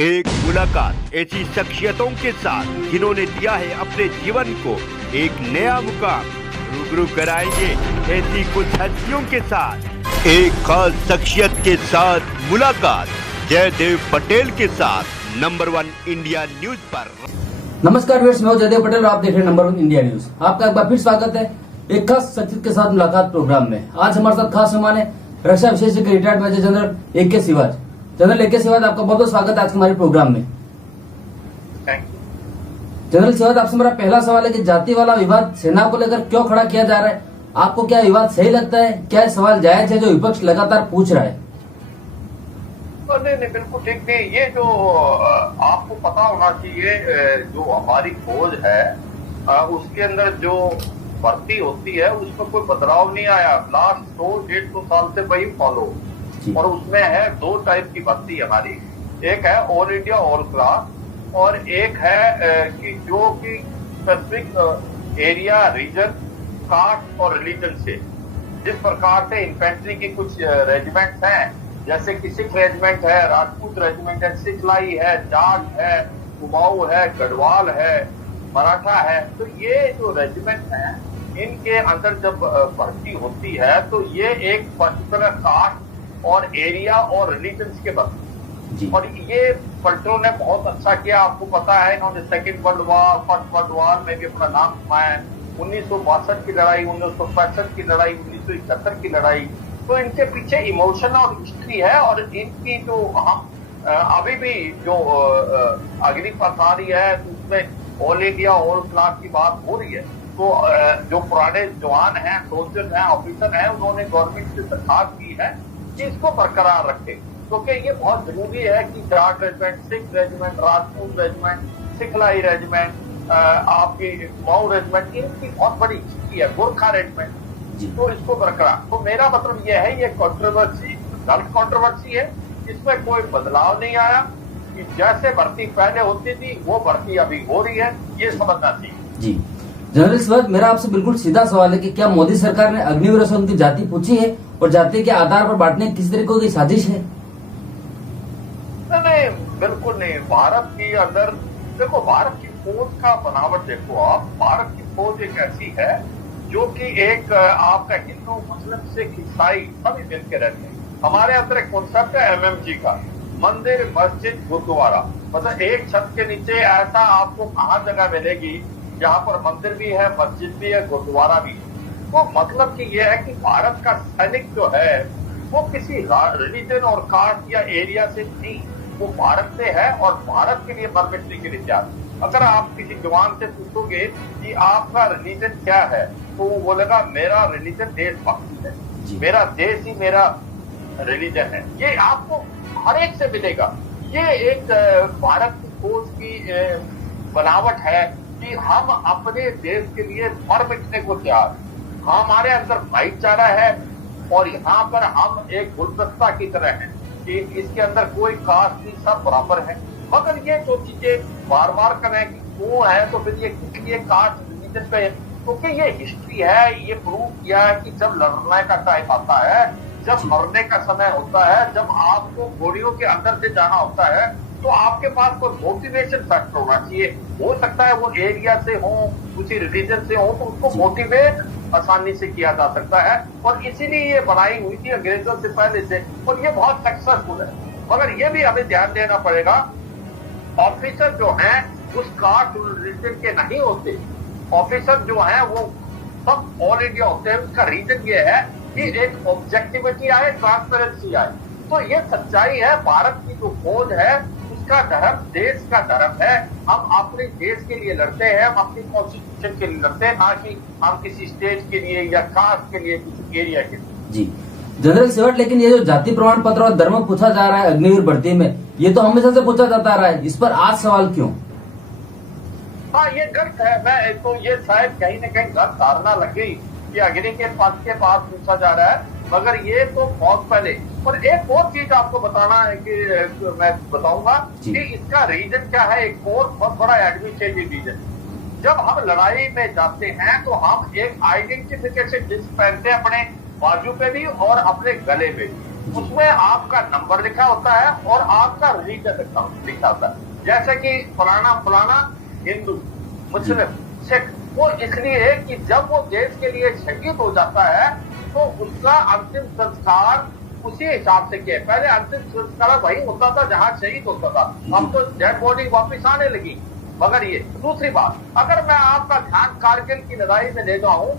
एक मुलाकात ऐसी शख्सियतों के साथ जिन्होंने दिया है अपने जीवन को एक नया मुकाम। रूबरू कराएंगे ऐसी कुछ हस्तियों के साथ एक खास शख्सियत के साथ मुलाकात जयदेव पटेल के साथ नंबर 1 इंडिया न्यूज पर। नमस्कार व्यूअर्स, मैं जयदेव पटेल और आप देख रहे हैं नंबर 1 इंडिया न्यूज। आपका एक बार फिर स्वागत है एक खास शख्सियत के साथ मुलाकात प्रोग्राम में। आज हमारे साथ खास मेहमान है रक्षा विशेषज्ञ retired major general AK Siwach. General AK Siwach, आपका बहुत बहुत स्वागत है आज के हमारे प्रोग्राम में। जनरल सिवाज, आपसे मेरा पहला सवाल है कि जाति वाला विवाद सेना को लेकर क्यों खड़ा किया जा रहा है? आपको क्या विवाद सही लगता है? क्या सवाल जायज है जो विपक्ष लगातार पूछ रहा है? नहीं, बिल्कुल ठीक नहीं। ये जो आपको पता होना चाहिए, जो हमारी फौज है उसके अंदर जो भर्ती होती है उसमें कोई बदलाव नहीं आया। लास्ट 100-150 साल से वही फॉलो। और उसमें है 2 टाइप की भर्ती हमारी। एक है ऑल इंडिया ऑल क्लास और एक है कि जो कि स्पेसिफिक एरिया, रीजन, कास्ट और रिलीजन से। जिस प्रकार से इन्फेंट्री की कुछ रेजिमेंट्स हैं, जैसे कि सिख रेजिमेंट है, राजपूत रेजिमेंट है, सिखलाई है, जाट है, कुमाऊं है, गढ़वाल है, मराठा है, तो ये जो रेजिमेंट है इनके अंदर जब भर्ती होती है तो ये एक पर्टिकुलर कास्ट और एरिया और रिलीजन के भर्ती। और ये पलटों ने बहुत अच्छा किया। आपको पता है इन्होंने second world war, first world war में भी अपना नाम कमाया। 1962 की लड़ाई, 1965 की लड़ाई, 1971 की लड़ाई, तो इनके पीछे इमोशन और हिस्ट्री है। और इनकी जो हम अभी भी जो अग्निपथ आ रही है उसमें ऑल इंडिया ऑल क्लास की बात हो रही है। तो जो पुराने जवान हैं, सोल्जर हैं, ऑफिसर हैं, उन्होंने गवर्नमेंट से दरखास्त की है कि इसको बरकरार रखे, क्योंकि ये बहुत जरूरी है कि Jat regiment, Sikh regiment, Rajput regiment, सिखलाई रेजिमेंट, आपकी कुमाऊं रेजिमेंट, इनकी बहुत बड़ी हिस्ट्री है, गोरखा रेजिमेंट, तो इसको बरकरार। तो मेरा मतलब यह है, ये कंट्रोवर्सी गलत कंट्रोवर्सी है, इसमें कोई बदलाव नहीं आया कि जैसे भर्ती पहले होती थी वो भर्ती अभी हो रही है, ये समझना चाहिए। जी जनरल सिवाज, मेरा आपसे बिल्कुल सीधा सवाल है कि क्या मोदी सरकार ने अग्निवीरों से उनकी जाति पूछी है और जाति के आधार पर बांटने की किसी तरीके की साजिश है? नहीं, बिल्कुल नहीं। भारत के अंदर देखो, भारत की फौज का बनावट देखो आप। भारत की फौज एक ऐसी है जो कि एक आपका हिंदू, मुस्लिम, सिख, ईसाई सभी मिलकर रहते हैं। हमारे अंदर एक कॉन्सेप्ट है MMG का, मंदिर, मस्जिद, गुरुद्वारा। मतलब एक छत के नीचे ऐसा आपको कहाँ जगह मिलेगी जहाँ पर मंदिर भी है, मस्जिद भी है, गुरुद्वारा भी है। तो मतलब कि यह है कि भारत का सैनिक जो है वो किसी रिलीजन और कास्ट या एरिया से नहीं, वो भारत से है और भारत के लिए मर मिटने के लिए तैयार। अगर आप किसी जवान से पूछोगे कि आपका रिलीजन क्या है, तो वो बोलेगा मेरा रिलीजन देशभक्ति है, मेरा देश ही मेरा रिलीजन है। ये आपको हर एक से मिलेगा। ये एक भारत की फौज की बनावट है कि हम अपने देश के लिए मर मिटने को तैयार। हमारे अंदर भाईचारा है और यहाँ पर हम एक गुलदस्ता की तरह हैं कि इसके अंदर कोई कास्ट नहीं, सब बराबर है। मगर ये जो चीजें बार बार करें कि वो है तो फिर ये किस लिए कास्ट रिलीजन पे, क्योंकि ये हिस्ट्री है। ये प्रूव किया है कि जब लड़ने का टाइम आता है, जब मरने का समय होता है, जब आपको गोलियों के अंदर से जाना होता है, तो आपके पास कोई मोटिवेशन फैक्टर होना चाहिए। हो सकता है वो एरिया से हो, उसी रिलीजन से हो, तो उसको मोटिवेट आसानी से किया जा सकता है। और इसीलिए ये बनाई हुई थी अंग्रेजों से पहले से, और ये बहुत सक्सेसफुल है। मगर ये भी हमें ध्यान देना पड़ेगा, ऑफिसर जो हैं उस कास्ट रिलीजन के नहीं होते। ऑफिसर जो हैं वो सब ऑल इंडिया होते हैं। उसका रीजन ये है कि एक ऑब्जेक्टिविटी आए, ट्रांसपेरेंसी आए। तो ये सच्चाई है। भारत की जो फौज है उसका धर्म देश का धर्म है। हम अपने देश के लिए लड़ते हैं, हम अपनी कॉन्स्टिट्यूशन के लिए लड़ते हैं, ना कि हम किसी स्टेट के लिए या कास्ट के लिए, किसी एरिया के लिए। जी जनरल सिवाज, लेकिन ये जो जाति प्रमाण पत्र और धर्म पूछा जा रहा है अग्निवीर भर्ती में, ये तो हमेशा से पूछा जाता रहा है, इस पर आज सवाल क्यों? हाँ, ये गलत है। मैं तो ये शायद कहीं न कहीं गलत धारणा लग गई कि अग्नि के पद के पास पूछा जा रहा है, मगर ये तो बहुत पहले। और एक और चीज आपको बताना है कि मैं बताऊंगा कि इसका रीजन क्या है। एक और बहुत बड़ा एडमिनिस्ट्रेटिव रीजन, जब हम लड़ाई में जाते हैं तो हम एक आइडेंटिफिकेशन डिस्क पहनते हैं अपने बाजू पे भी और अपने गले पे भी। उसमें आपका नंबर लिखा होता है और आपका रिलीजन लिखा होता है। जैसे कि फलाना फलाना हिंदू, मुस्लिम, सिख, वो इसलिए कि जब वो देश के लिए शहीद हो जाता है तो उसका अंतिम संस्कार उसी हिसाब से किया। पहले अंतिम संस्कार वही होता था जहां शहीद होता था, अब तो डेड बॉडी वापस आने लगी। मगर ये दूसरी बात, अगर मैं आपका ध्यान कारगिल की लड़ाई में ले जाऊं,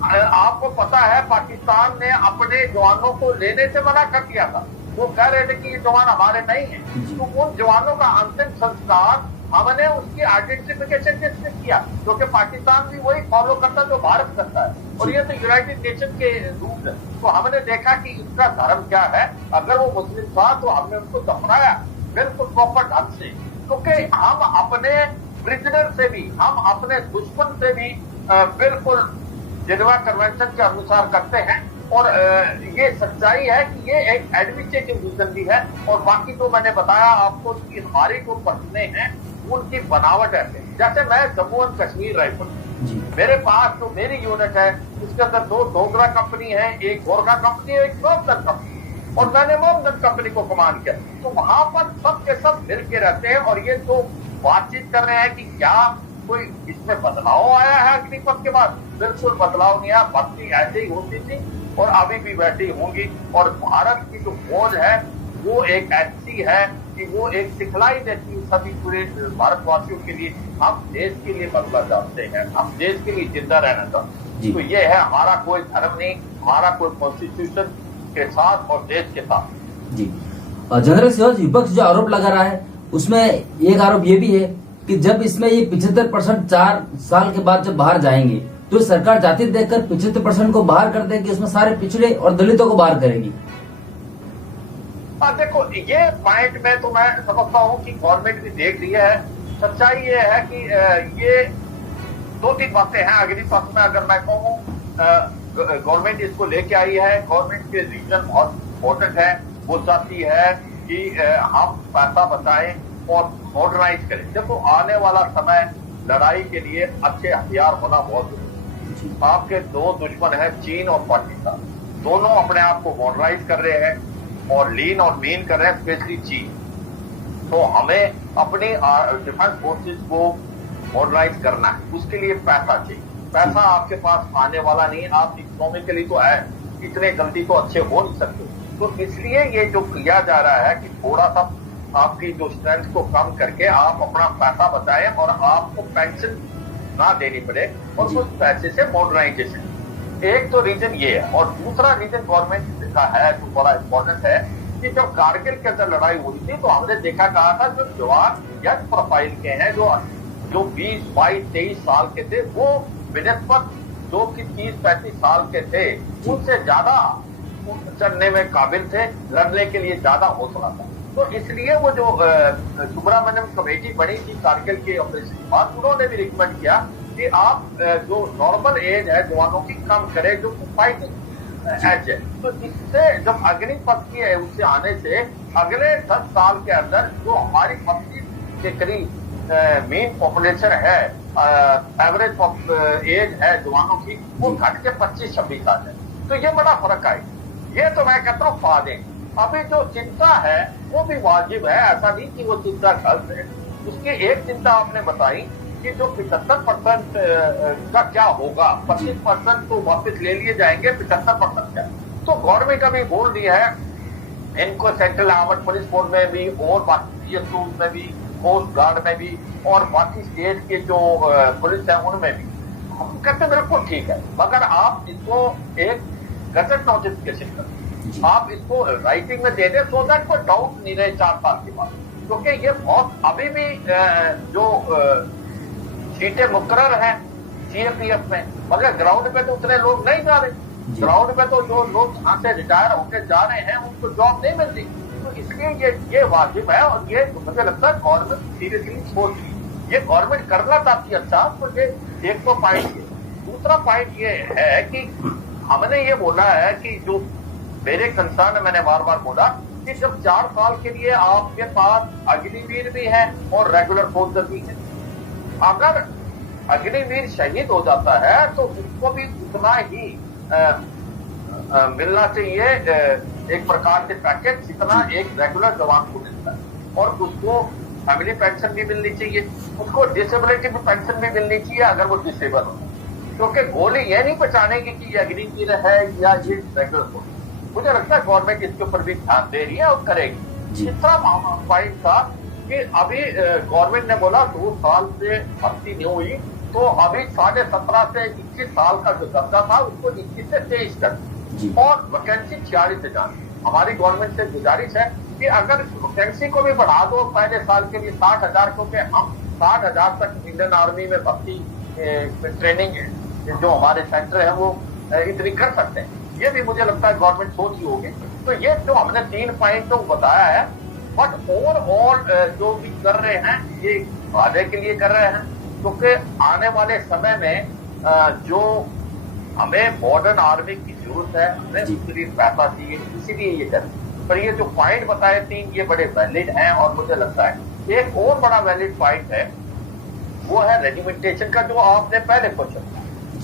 आपको पता है पाकिस्तान ने अपने जवानों को लेने से मना कर दिया था। वो कह रहे थे कि ये जवान हमारे नहीं है। तो उन जवानों का अंतिम संस्कार हमने उसकी आइडेंटिफिकेशन किसने किया, क्योंकि पाकिस्तान भी वही फॉलो करता है जो भारत करता है, और ये तो यूनाइटेड नेशन के रूल है। तो हमने देखा कि इसका धर्म क्या है। अगर वो मुस्लिम था तो हमने उनको दफनाया बिल्कुल प्रॉपर ढंग से, क्योंकि हम अपने प्रिजनर से भी, हम अपने दुश्मन से भी बिल्कुल जिनेवा कन्वेंशन के अनुसार करते हैं। और ये सच्चाई है कि ये एक एडमिनिस्ट्रेटिव रीजन भी है। और बाकी तो मैंने बताया आपको कि हमारी जो पटने हैं उनकी बनावट है। जैसे मैं जम्मू एंड कश्मीर राइफल, मेरे पास जो मेरी यूनिट है उसके अंदर 2 डोगरा कंपनी है, एक गोरखा कंपनी है, एक मोहम्मदन कंपनी, और मैंने मोहम्मदन कंपनी को कमान किया। तो वहां पर सब के सब मिल के रहते हैं। और ये तो बातचीत कर रहे हैं कि क्या कोई इसमें बदलाव आया है अग्निपथ के बाद, बिल्कुल बदलाव नहीं आया। भर्ती ऐसे ही होती थी और अभी भी वैसी होंगी। और भारत की जो फौज है वो एक ऐसी है कि वो एक सिखलाई देती है सभी पूरे भारतवासियों के लिए। हम देश के लिए बदला चाहते हैं, हम देश के लिए जिंदा रहना चाहते हैं। तो ये है, हमारा कोई धर्म नहीं, हमारा कोई कॉन्स्टिट्यूशन के साथ और देश के साथ। जी जनरल सिवाज, विपक्ष जो आरोप लगा रहा है उसमें एक आरोप ये भी है कि जब इसमें ये 75% 4 साल के बाद जब बाहर जाएंगे तो सरकार जाति देखकर 75% को बाहर कर देगी, उसमें सारे पिछड़े और दलितों को बाहर करेगी। देखो, ये पॉइंट में तो मैं समझता हूँ कि गवर्नमेंट भी देख रही है। सच्चाई ये है कि ये 2-3 बातें हैं अग्निपथ में। अगर मैं कहूँ गवर्नमेंट इसको लेके आई है, गवर्नमेंट के रीजन बहुत इम्पोर्टेंट है। वो चाहती है कि हम पैसा बचाएं और मॉडर्नाइज करें। देखो, आने वाला समय लड़ाई के लिए अच्छे हथियार होना बहुत जरूरी है। आपके 2 दुश्मन हैं, चीन और पाकिस्तान। दोनों अपने आप को मॉडर्नाइज कर रहे हैं और लीन और मीन कर रहे हैं, स्पेशली चीन। तो हमें अपनी डिफेंस फोर्सेस को मॉडर्नाइज करना है, उसके लिए पैसा चाहिए। पैसा आपके पास आने वाला नहीं, आप इकोनॉमिकली तो है, इतने गलती तो अच्छे हो नहीं सकते। तो इसलिए ये जो किया जा रहा है कि थोड़ा सा आपकी जो स्ट्रेंथ को कम करके आप अपना पैसा बचाएं और आपको पेंशन ना देनी पड़े और कुछ पैसे से मॉडर्नाइजेशन। एक तो रीजन ये है। और दूसरा रीजन गवर्नमेंट का है जो बड़ा इंपॉर्टेंट है कि जब कारगिल के अंदर लड़ाई हुई थी तो हमने देखा कहा था जो जवान यंग प्रोफाइल के हैं, जो 20, 22, 23 साल के थे, वो विनस्पत जो कि 30-35 साल के थे उनसे ज्यादा चढ़ने में काबिल थे, लड़ने के लिए ज्यादा हौसला था। तो इसलिए वो जो सुब्रमण्यम कमेटी बनी थी कारगिल के ऑपरेशन के बाद, उन्होंने भी रिकमेंड किया कि आप जो नॉर्मल एज है जवानों की कम करें, जो फाइटिंग एज है। तो इससे जब अग्निपथ की उससे आने से अगले 10 साल के अंदर जो हमारी 25 के करीब मेन पॉपुलेशन है, एवरेज एज है जवानों की, वो घट के 25-26 साल है। तो ये बड़ा फर्क आएगा। ये तो मैं कहता हूँ फायदे। अभी जो चिंता है वो भी वाजिब है, ऐसा नहीं कि वो चिंता गलत है। उसकी एक चिंता आपने बताई कि जो 75% का क्या होगा, 25% तो वापस ले लिए जाएंगे, 75% क्या। तो गवर्नमेंट अभी बोल रही है इनको सेंट्रल आर्मड पुलिस फोर्स में भी और बाकी PSU में भी, कोस्ट गार्ड में भी और बाकी स्टेट के जो पुलिस है उनमें भी। हम कहते बिल्कुल ठीक है, मगर आप इसको एक गजट नोटिफिकेशन करें, आप इसको राइटिंग में दे दें, सो दैट कोई डाउट नहीं रहे 4 साल के बाद। क्योंकि ये बहुत अभी भी जो सीटें मुकर्रर हैं CAPF में, मगर ग्राउंड पे तो उतने लोग नहीं जा रहे। ग्राउंड पे तो जो लोग यहाँ से रिटायर होकर जा रहे हैं उनको जॉब नहीं मिलती। तो इसलिए ये वाजिब है और ये मुझे लगता है गवर्नमेंट सीरियसली सोच रही। ये गवर्नमेंट करना चाहती है अच्छा, तो ये एक तो पॉइंट ये। दूसरा पॉइंट ये है कि हमने ये बोला है कि जो मेरे कंसर्न, मैंने बार बार बोला कि जब 4 साल के लिए आपके पास अग्निवीर भी है और रेगुलर फोर्स भी है, अगर अग्निवीर शहीद हो जाता है तो उसको भी उतना ही मिलना चाहिए एक प्रकार के पैकेज जितना एक रेगुलर जवान को मिलता है, और उसको फैमिली पेंशन भी मिलनी चाहिए, उसको डिसेबिलिटी पेंशन भी मिलनी चाहिए अगर वो डिसेबल हो, क्योंकि गोली ये नहीं पहचानेगी कि ये एग्रीकीर है या ये रेगुलर हो। मुझे लगता है गवर्नमेंट इसके ऊपर भी ध्यान दे रही है और करेगी। तीसरा पॉइंट था कि अभी गवर्नमेंट ने बोला 2 साल से भर्ती नहीं हुई, तो अभी 17.5 से 21 साल का जो दर्जा था उसको 21 से 23 कर, और वैकेंसी 46,000। हमारी गवर्नमेंट से गुजारिश है कि अगर वैकेंसी को भी बढ़ा दो पहले साल के लिए 60,000, क्योंकि हम 60,000 तक इंडियन आर्मी में भर्ती ट्रेनिंग जो हमारे सेंटर है वो इतनी कर सकते हैं। ये भी मुझे लगता है गवर्नमेंट सोच ही होगी। तो ये जो हमने 3 पॉइंट तो बताया है, बट ओवरऑल जो भी कर रहे हैं ये वादे के लिए कर रहे हैं, क्योंकि आने वाले समय में जो हमें मॉडर्न आर्मी की जरूरत है, हमें उसके लिए पैसा चाहिए, इसीलिए ये कर। पर ये जो पॉइंट बताए 3 ये बड़े वैलिड हैं, और मुझे लगता है एक और बड़ा वैलिड पॉइंट है वो है रेजिमेंटेशन का, जो आपने पहले क्वेश्चन।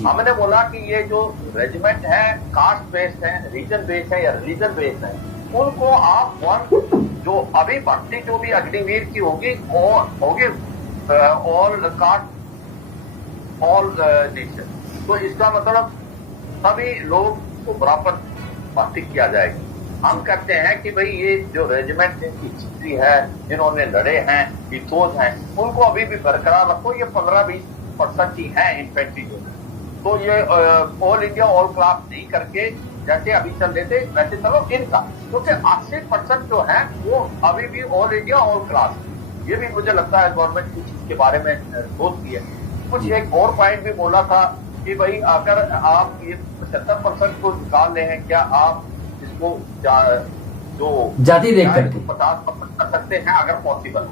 हमने बोला कि ये जो रेजिमेंट है कास्ट बेस्ड है, रीजन बेस्ड है या रिलीजन बेस्ड है, उनको आप जो अभी भर्ती जो भी अग्निवीर की होगी होगी ऑल कास्ट ऑल नेशन, तो इसका मतलब सभी लोग को बराबर भर्ती किया जाएगी। हम कहते हैं कि भाई ये जो रेजिमेंट की हिस्ट्री है, जिन्होंने लड़े हैं, इथोस हैं, उनको अभी भी बरकरार रखो। ये 15-20% ही है इन्फेंट्री जो है, तो ये ऑल इंडिया ऑल क्लास नहीं करके जैसे अभी चल रहे थे वैसे चलो इनका, क्योंकि 80% जो है वो अभी भी ऑल इंडिया ऑल क्लास। ये भी मुझे लगता है गवर्नमेंट कुछ इसके बारे में सोचती है। कुछ एक और पॉइंट भी बोला था कि भाई अगर आप ये 75% को निकाल रहे हैं, क्या आप इसको जो जाति देख करके 50% कर सकते हैं अगर पॉसिबल,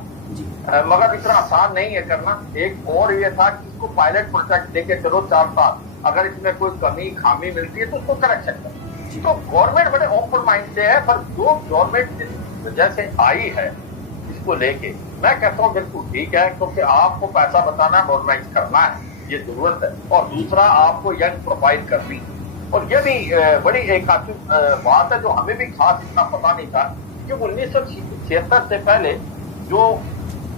मगर इतना आसान नहीं है करना। एक और ये था कि इसको पायलट प्रोजेक्ट देके चलो 4 साल, अगर इसमें कोई कमी खामी मिलती है तो उसको करेक्शन करें। तो गवर्नमेंट बड़े ओपन माइंड से है, पर जो गवर्नमेंट जैसे आई है इसको लेके मैं कहता हूँ बिल्कुल ठीक है, क्योंकि आपको पैसा बताना मॉडर्नाइज करना है, ये जरूरत है, और दूसरा आपको यंग प्रोफाइल करनी है। और ये भी बड़ी एक बात है जो हमें भी खास इतना पता नहीं था कि 1976 से पहले जो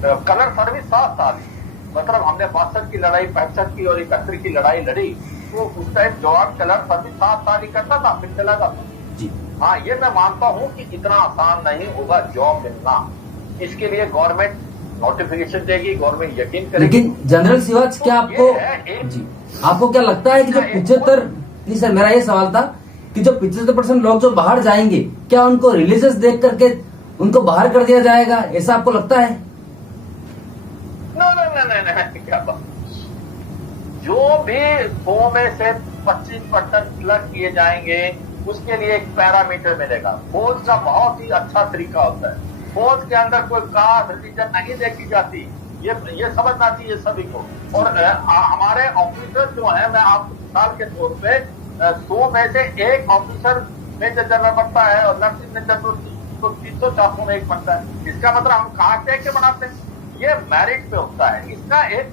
कलर सर्विस 7 साल, मतलब हमने 62 की लड़ाई, 65 की और 71 की लड़ाई लड़ी, तो उस टाइम जवान कलर सर्विस 7 साल ही करता था, फिर चला जाता। हाँ, ये मैं मानता हूँ कि इतना आसान नहीं होगा जॉब मिलना, इसके लिए गवर्नमेंट नोटिफिकेशन देगी, गवर्नमेंट यकीन करेगी। लेकिन जनरल सिवाच क्या आपको क्या लगता है कि जो 75, नहीं सर मेरा ये सवाल था कि जो 75% लोग जो बाहर जाएंगे, क्या उनको रिलीजियस देख करके उनको बाहर कर दिया जाएगा, ऐसा आपको लगता है? नहीं, क्या बात। जो भी 100 में से 25% प्लस किए जाएंगे उसके लिए एक पैरामीटर मिलेगा। फौज का बहुत ही अच्छा तरीका होता है, फौज के अंदर कोई कास्ट रिलीजन नहीं देखी जाती, ये समझना चाहिए सभी को। और हमारे ऑफिसर जो है, मैं आपको मिसाल के तौर पे 100 में से एक ऑफिसर मेजर जनरल बनता है और लेफ्टिनेंट जनरल तो 300-400 में एक बनता है। इसका मतलब हम कास्ट देख के बनाते हैं, ये मेरिट पे होता है। इसका एक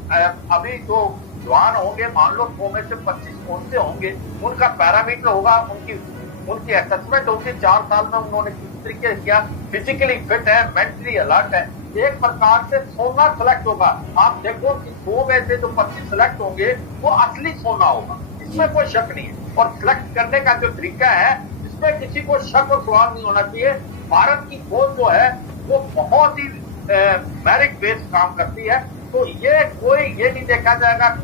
अभी जो जवान होंगे, मान लो 100 में से 25 उनसे होंगे, उनका पैरामीटर होगा, उनकी असेसमेंट होगी 4 साल में उन्होंने किस तरीके से किया, फिजिकली फिट है, मेंटली अलर्ट है, एक प्रकार से सोना सिलेक्ट होगा। आप देखो कि 100 में से जो 25 सिलेक्ट होंगे वो असली सोना होगा, इसमें कोई शक नहीं है। और सिलेक्ट करने का जो तरीका है इसमें किसी को शक और सवाल नहीं होना चाहिए। भारत की फौज जो है वो बहुत ही मेरिट बेस्ड काम करती है, तो ये नहीं देखा जाएगा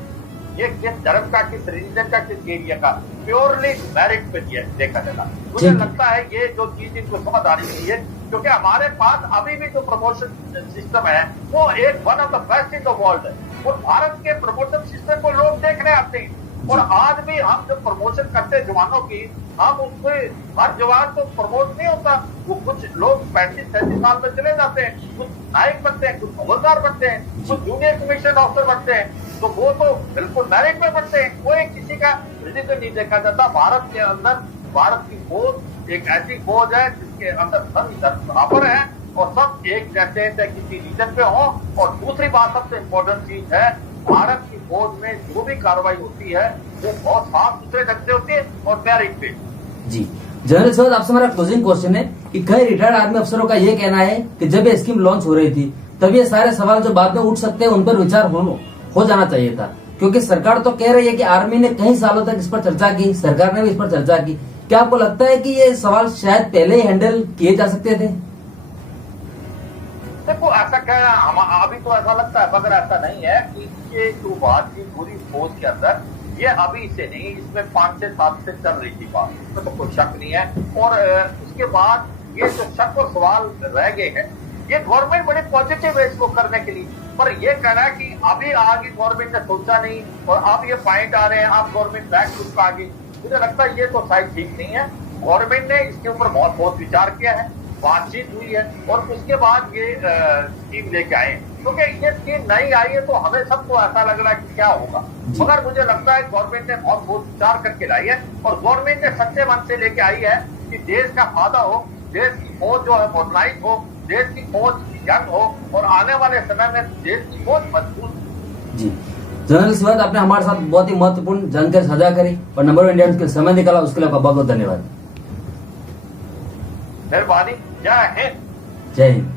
ये किस धर्म का, किस रिलीजन का, किस एरिया का, प्योरली मेरिट पे देखा जाएगा। मुझे लगता है ये जो चीज इनको समझ आनी चाहिए, क्योंकि हमारे पास अभी भी जो प्रमोशन सिस्टम है वो एक one of the best in the world है, और भारत के प्रमोशन सिस्टम को लोग देखने आते हैं। और आज भी हम जो प्रमोशन करते हैं जवानों की, हम उसको हर जवान तो प्रमोट नहीं होता, वो कुछ लोग 35-37 साल में चले जाते हैं, कुछ नायक बनते हैं, कुछ हवलदार बनते हैं, कुछ जूनियर कमीशन ऑफिसर बनते हैं, तो वो तो बिल्कुल मेरिट में बनते हैं, कोई किसी का रिलीजन नहीं देखा जाता। भारत के अंदर भारत की फौज एक ऐसी फौज है जिसके अंदर सभी धर्म बराबर है और सब एक जैसे हैं, किसी रीजन पे हो। और दूसरी बात सबसे इम्पोर्टेंट चीज है, भारत की फौज में जो भी कार्रवाई होती है वो बहुत साफ सुथरे ढंग से होती है और मेरिट पे। जी, जनरल सिवाज, आपसे हमारा क्लोजिंग क्वेश्चन है कि कई रिटायर्ड आर्मी अफसरों का ये कहना है कि जब ये स्कीम लॉन्च हो रही थी तब ये सारे सवाल जो बाद में उठ सकते हैं उन पर विचार हो जाना चाहिए था, क्योंकि सरकार तो कह रही है कि आर्मी ने कई सालों तक इस पर चर्चा की, सरकार ने भी इस पर चर्चा की। क्या आपको लगता है कि ये सवाल शायद पहले ही हैंडल किए जा सकते थे? देखो, ऐसा क्या हम अभी तो ऐसा लगता है, मगर ऐसा नहीं है कि ये जो बात थी पूरी फौज के अंदर, ये अभी से नहीं, इसमें 5 से 7 से चल रही थी बात, इसमें तो कोई शक नहीं है। और उसके बाद ये जो शक और सवाल रह गए हैं, ये गवर्नमेंट बड़े पॉजिटिव है इसको करने के लिए, पर ये कहना है कि अभी आगे गवर्नमेंट ने सोचा नहीं और अब ये पॉइंट आ रहे हैं, अब गवर्नमेंट बैक आ गई, मुझे लगता है ये तो शायद ठीक नहीं है। गवर्नमेंट ने इसके ऊपर बहुत विचार किया है, बातचीत हुई है और उसके बाद ये स्कीम लेके आए, क्योंकि ये स्कीम नहीं आई है तो हमें सबको ऐसा लग रहा है कि क्या होगा, मगर मुझे लगता है गवर्नमेंट ने बहुत विचार करके लाई है और गवर्नमेंट ने सच्चे मन से लेके आई है कि देश का फायदा हो, देश की फौज जो है मॉडर्नाइज हो, देश की फौज यंग हो और आने वाले समय में देश की फौज मजबूत हो। जी, जनरल सिवाज, आपने हमारे साथ बहुत ही महत्वपूर्ण जानकारी साझा करी और नंबर 1 इंडिया न्यूज़ के समय निकाला, उसके लिए आपका बहुत बहुत धन्यवाद। मेहरबानी। जय हिंद। जय हिंद।